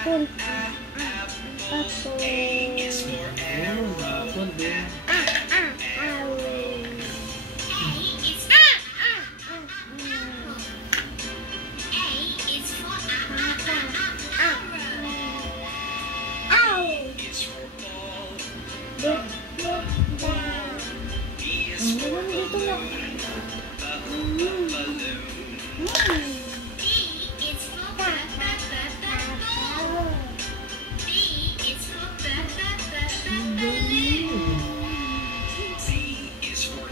Apple. Apple. Apple din. Dito na.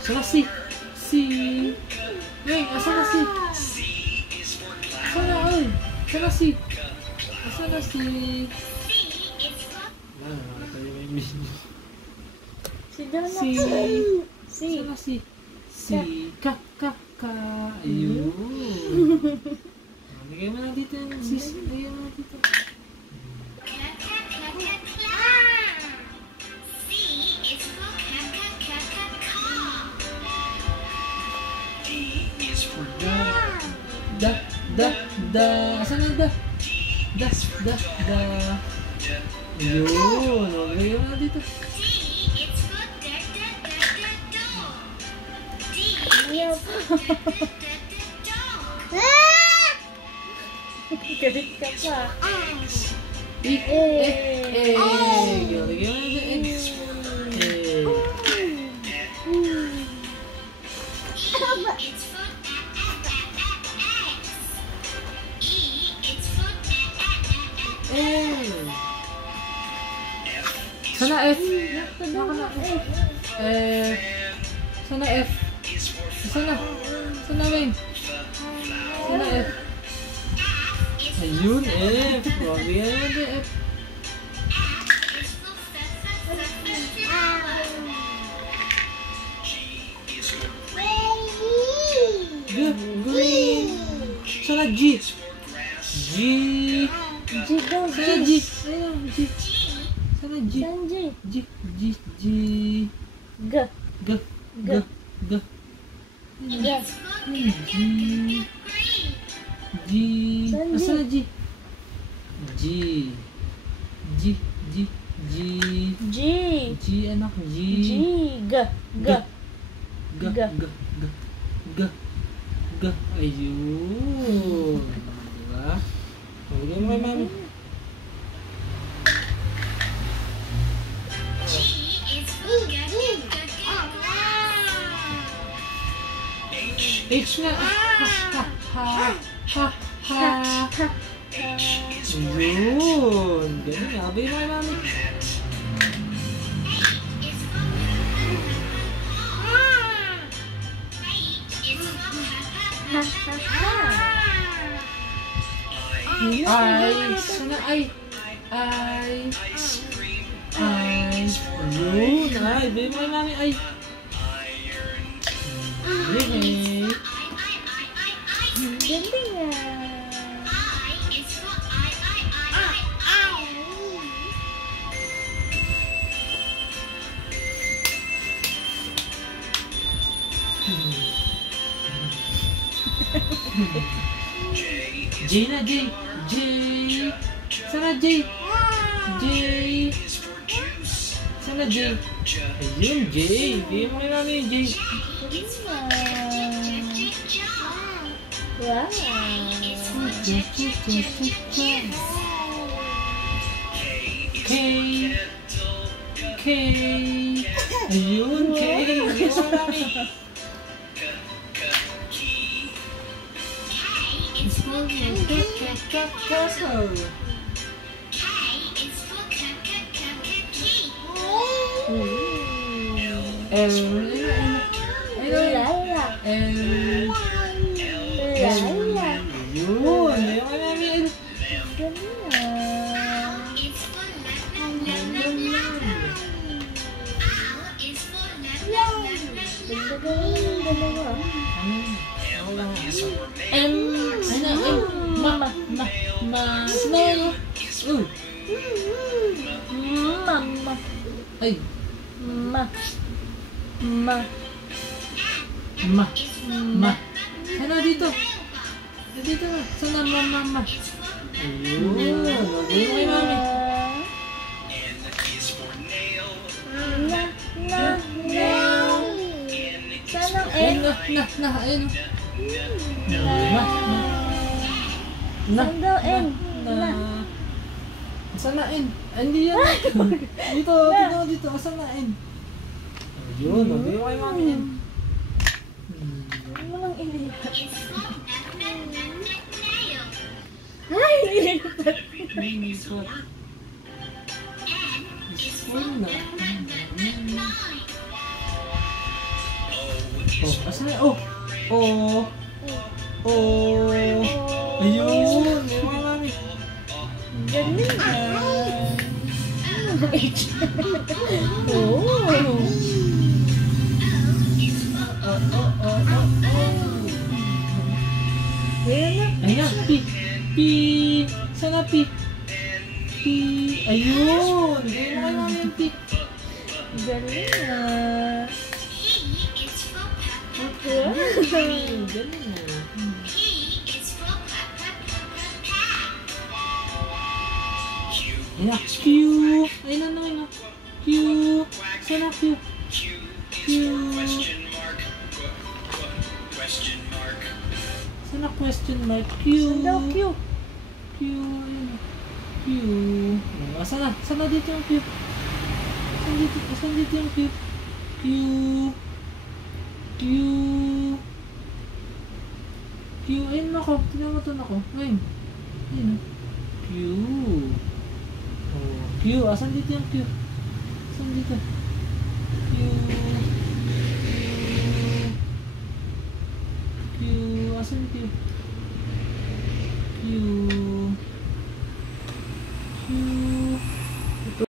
Sana si? Wait, asa na si? Sana ay? Sana si? Asa na si? Tayo may video. Si Donut. Sana si? Ka. Ayun. Lagay mo na dito yung sis. Lagay mo na dito. Asan na da? Yun. Lagay mo na dito. Galit ka pa. Yun. Lagay mo na dito. Sana F. Sana F. Sana Wayne. Sana F. Ayun, F. Bigyan naman din F. Green. Sana G. Sana G. Ayun, G. Sana G. G. Asa na G? Anak, ayun. Diba? Bigyan mo kay mami. H nga. Ayun. Ganun nga. Bigyan mo kay mami. Ay. Sana ay. Ayun. Ay. Bigyan mo kay mami. Ay. Hey. Ganda nga. J na J. Sana J. Sana J. Ayun, J. Bigyan mo kay mami yung J. Wow. K. Ayun, K. Bigyan mo mami. Mama. Ay. Ma. Sana dito. Dito na. Sana mama. Ayun. Nagay mo kay mami. Na. Saan ang N? Ayun na. Ayun o. Saan daw N? Na. Saan na N? Hindi yan. Dito. Saan na N? Ayun. Nagay mo kay mami N. Ano mo lang ilipat? Ay, ilipat. Spoil na. Oh, asan na? Oh! Ayun! May mga mami. Galing na. Ayan na. Ayan, P. Sana P. Ayun! May mga mami yung P. Galing na. Galing na. Ayan, Q. Ayun na naman. Q. Sana Q. Sana question mark. Q. Saan daw Q? Q. Ayun. Q. Sana dito yung Q. Saan dito yung Q? Q. Ayun ako. Tingnan mo ito ako. Ayun. Ayun. Q. Oh, Q. Asan dito yung Q? Asan dito? Q. Asan Q?